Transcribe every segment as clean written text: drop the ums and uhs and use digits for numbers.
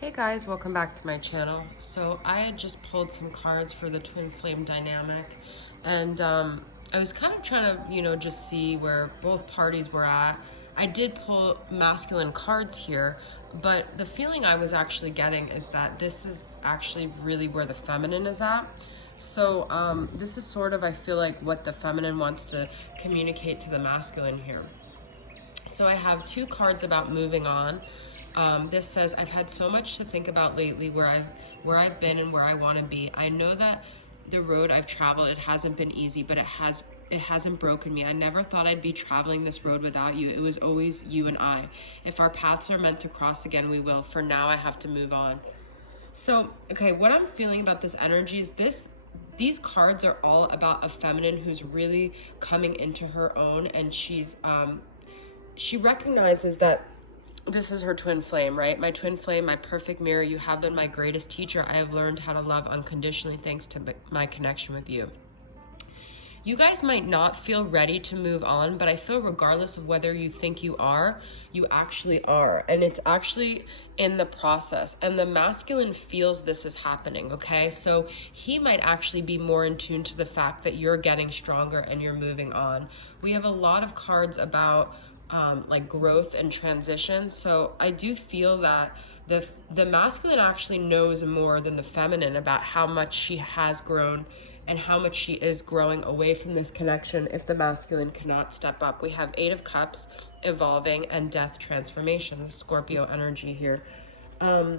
Hey guys, welcome back to my channel. So I had just pulled some cards for the twin flame dynamic, and I was kind of trying to, just see where both parties were at. I did pull masculine cards here, but the feeling I was actually getting is that this is actually really where the feminine is at. So this is sort of, I feel like, what the feminine wants to communicate to the masculine here. So I have two cards about moving on. This says, I've had so much to think about lately where I've been and where I want to be. I know that the road I've traveled, it hasn't been easy, but it hasn't broken me. I never thought I'd be traveling this road without you. It was always you and I. If our paths are meant to cross again, we will. For now, I have to move on. So, okay, what I'm feeling about this energy is these cards are all about a feminine who's really coming into her own, and she recognizes that this is her twin flame, right? My twin flame, my perfect mirror. You have been my greatest teacher. I have learned how to love unconditionally thanks to my connection with you. You guys might not feel ready to move on, but I feel regardless of whether you think you are, you actually are. And it's actually in the process. And the masculine feels this is happening, okay? So he might actually be more in tune to the fact that you're getting stronger and you're moving on. We have a lot of cards about like growth and transition. So I do feel that the masculine actually knows more than the feminine about how much she has grown and how much she is growing away from this connection if the masculine cannot step up. We have Eight of Cups, evolving, and death transformation, the Scorpio energy here. I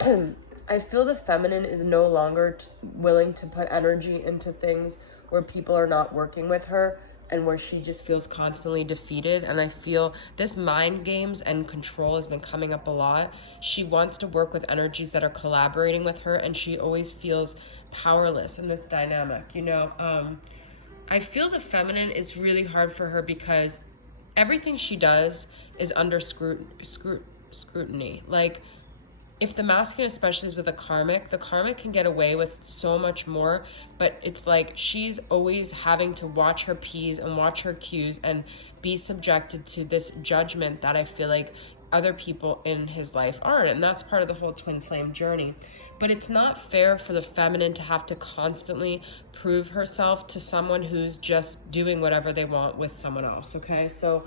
feel the feminine is no longer willing to put energy into things where people are not working with her and where she just feels constantly defeated. And I feel this mind games and control has been coming up a lot. She wants to work with energies that are collaborating with her, and she always feels powerless in this dynamic. I feel the feminine, it's really hard for her because everything she does is under scrutiny. Like, if the masculine especially is with a karmic, the karmic can get away with so much more, but it's like she's always having to watch her P's and watch her Q's and be subjected to this judgment that I feel like other people in his life aren't. And that's part of the whole twin flame journey. But it's not fair for the feminine to have to constantly prove herself to someone who's just doing whatever they want with someone else, okay? So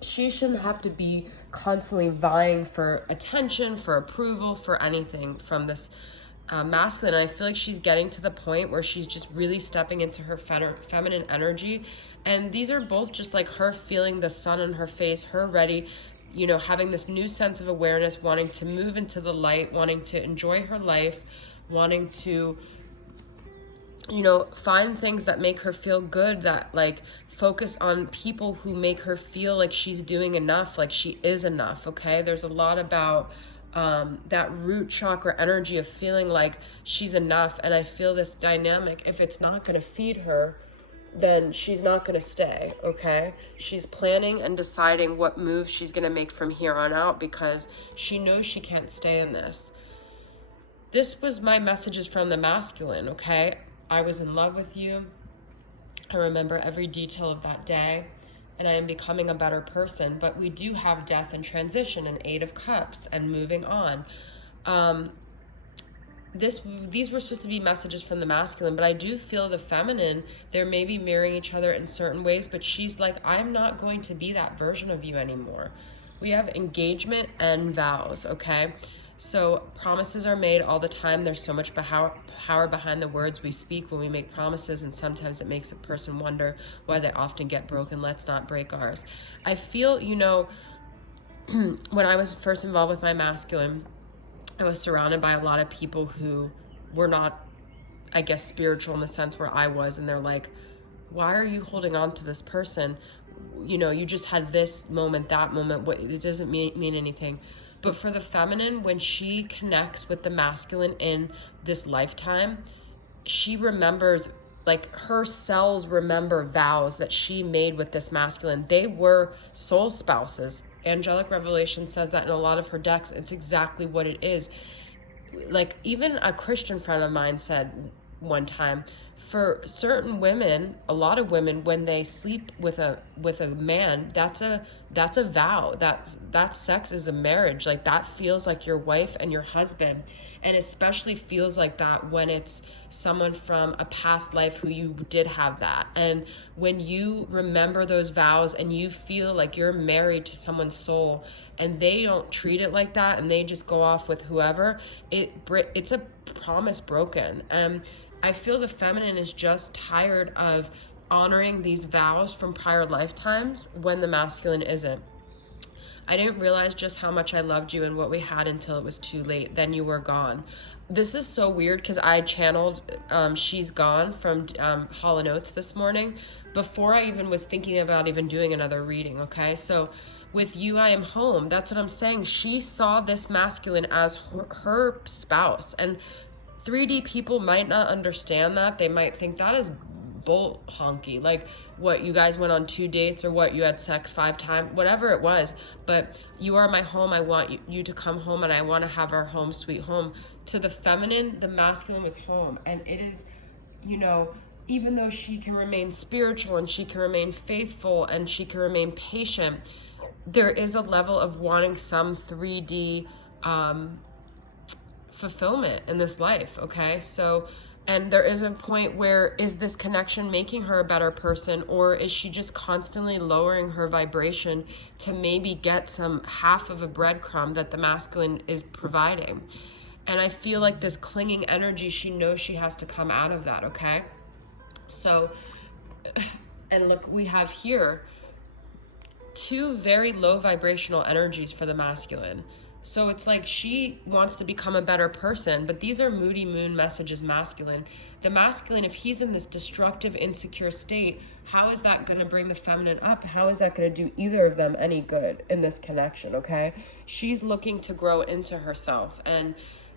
she shouldn't have to be constantly vying for attention, for approval, for anything from this masculine. And I feel like she's getting to the point where she's just really stepping into her feminine energy. And these are both just like her feeling the sun on her face, her ready, having this new sense of awareness, wanting to move into the light, wanting to enjoy her life, wanting to find things that make her feel good, that like focus on people who make her feel like she's doing enough, like she is enough, okay? There's a lot about that root chakra energy of feeling like she's enough. And I feel this dynamic, if it's not going to feed her, then she's not going to stay, okay? She's planning and deciding what moves she's going to make from here on out because she knows she can't stay in this. This was my messages from the masculine, okay? I was in love with you. I remember every detail of that day, and I am becoming a better person. But we do have death and transition and Eight of Cups and moving on. These were supposed to be messages from the masculine, but I do feel the feminine, they're maybe mirroring each other in certain ways, but she's like, I'm not going to be that version of you anymore. We have engagement and vows, okay? So promises are made all the time. There's so much power behind the words we speak when we make promises, and sometimes it makes a person wonder why they often get broken. Let's not break ours. I feel, when I was first involved with my masculine, I was surrounded by a lot of people who were not, I guess, spiritual in the sense where I was, and they're like, why are you holding on to this person? You just had this moment, that moment. It doesn't mean anything. But for the feminine, when she connects with the masculine in this lifetime, she remembers, like her cells remember vows that she made with this masculine. They were soul spouses. Angelic Revelation says that in a lot of her decks. It's exactly what it is. Like, even a Christian friend of mine said, one time. For certain women, a lot of women, when they sleep with a man, that's a vow. That sex is a marriage. Like, that feels like your wife and your husband, and especially feels like that when it's someone from a past life who you did have that. And when you remember those vows and you feel like you're married to someone's soul, and they don't treat it like that, and they just go off with whoever, it's a promise broken. I feel the feminine is just tired of honoring these vows from prior lifetimes when the masculine isn't. I didn't realize just how much I loved you and what we had until it was too late. Then you were gone. This is so weird because I channeled She's Gone from Hall & Oates this morning before I even was thinking about even doing another reading, okay? So with You I Am Home, that's what I'm saying. She saw this masculine as her spouse, and 3D people might not understand that. They might think that is bull honky. Like, what, you guys went on 2 dates, or what, you had sex 5 times, whatever it was. But you are my home. I want you to come home, and I want to have our home sweet home. To the feminine, the masculine was home. And it is, you know, even though she can remain spiritual and she can remain faithful and she can remain patient, there is a level of wanting some 3D fulfillment in this life, okay? So, and there is a point where, is this connection making her a better person, or is she just constantly lowering her vibration to maybe get some half of a breadcrumb that the masculine is providing? And I feel like this clinging energy, she knows she has to come out of that, okay? So, and look, we have here 2 very low vibrational energies for the masculine. So it's like she wants to become a better person, but these are moody moon messages, masculine. The masculine, if he's in this destructive, insecure state, how is that going to bring the feminine up? How is that going to do either of them any good in this connection, okay? She's looking to grow into herself and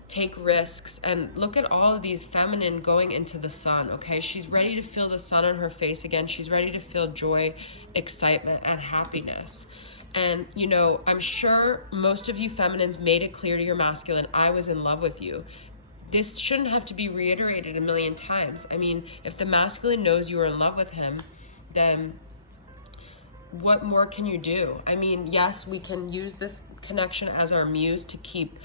take risks, and look at all of these feminine going into the sun, okay? She's ready to feel the sun on her face again. She's ready to feel joy, excitement, and happiness. And, you know, I'm sure most of you feminines made it clear to your masculine, I was in love with you. This shouldn't have to be reiterated a million times. I mean, if the masculine knows you are in love with him, then what more can you do? I mean, yes, we can use this connection as our muse to keep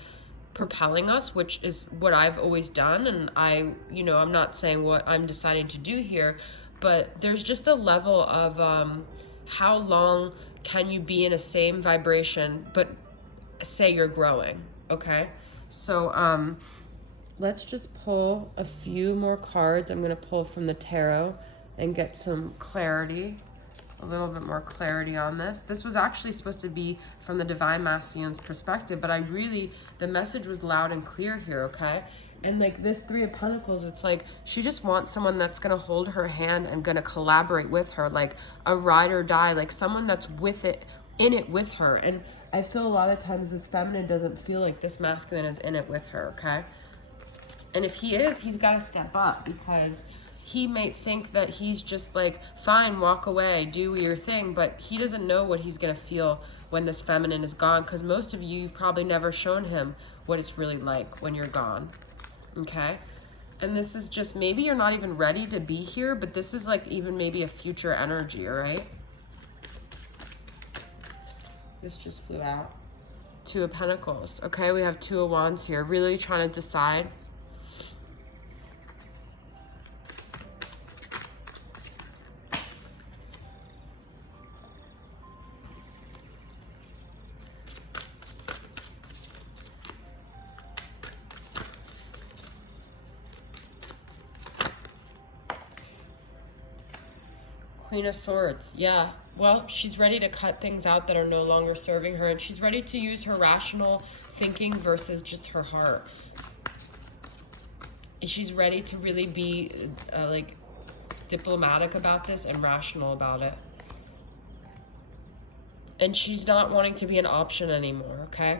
propelling us, which is what I've always done. And I'm not saying what I'm deciding to do here, but there's just a level of how long can you be in a same vibration but say you're growing, okay? So let's just pull a few more cards. I'm going to pull from the tarot and get some clarity, a little bit more clarity on this. This was actually supposed to be from the Divine Masculine's perspective, but the message was loud and clear here, okay? And like this 3 of Pentacles, it's like she just wants someone that's going to hold her hand and going to collaborate with her, like a ride or die, like someone that's in it with her. And I feel a lot of times this feminine doesn't feel like this masculine is in it with her, okay? And if he is, he's got to step up, because he might think that he's just like, fine, walk away, do your thing, but he doesn't know what he's going to feel when this feminine is gone, because most of you've probably never shown him what it's really like when you're gone. Okay, and this is just, maybe you're not even ready to be here, but this is like even maybe a future energy, all right? This just flew out. 2 of Pentacles. Okay, we have 2 of Wands here, really trying to decide. Queen of Swords, yeah. Well, she's ready to cut things out that are no longer serving her, and she's ready to use her rational thinking versus just her heart. And she's ready to really be like diplomatic about this and rational about it. And she's not wanting to be an option anymore, okay?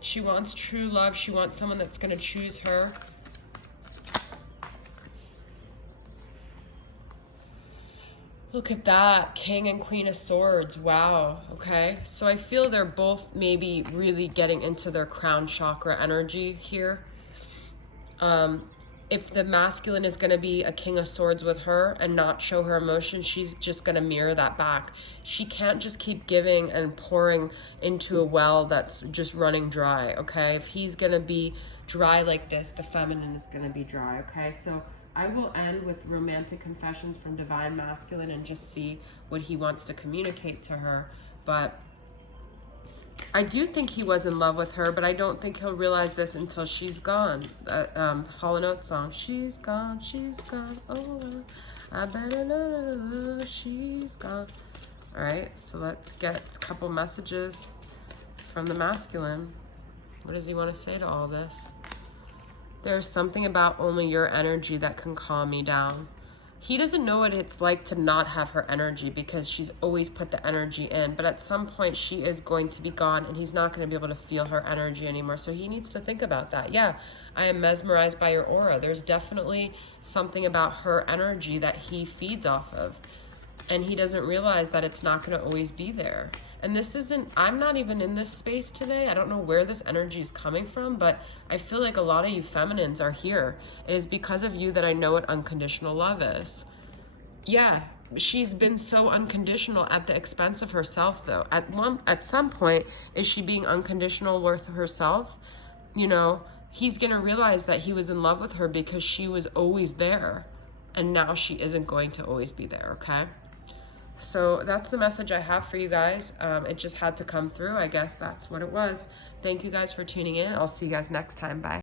She wants true love. She wants someone that's going to choose her. Look at that, King and Queen of Swords. Wow, okay. So I feel they're both maybe really getting into their crown chakra energy here. if the masculine is going to be a king of swords with her and not show her emotion, she's just going to mirror that back. She can't just keep giving and pouring into a well that's just running dry, okay? If he's going to be dry like this, the feminine is going to be dry, okay? So I will end with romantic confessions from Divine Masculine and just see what he wants to communicate to her. But I do think he was in love with her, but I don't think he'll realize this until she's gone. That Hall & Oates song, she's gone, oh, I better know she's gone. All right, so let's get a couple messages from the masculine. What does he want to say to all this? There's something about only your energy that can calm me down. He doesn't know what it's like to not have her energy because she's always put the energy in. But at some point, she is going to be gone and he's not going to be able to feel her energy anymore. So he needs to think about that. Yeah, I am mesmerized by your aura. There's definitely something about her energy that he feeds off of. And he doesn't realize that it's not going to always be there. And this isn't, I'm not even in this space today. I don't know where this energy is coming from, but I feel like a lot of you feminines are here. It is because of you that I know what unconditional love is. Yeah, she's been so unconditional at the expense of herself, though. At some point, is she being unconditional with herself? You know, he's going to realize that he was in love with her because she was always there. And now she isn't going to always be there, okay? So that's the message I have for you guys. It just had to come through. I guess that's what it was. Thank you guys for tuning in. I'll see you guys next time. Bye.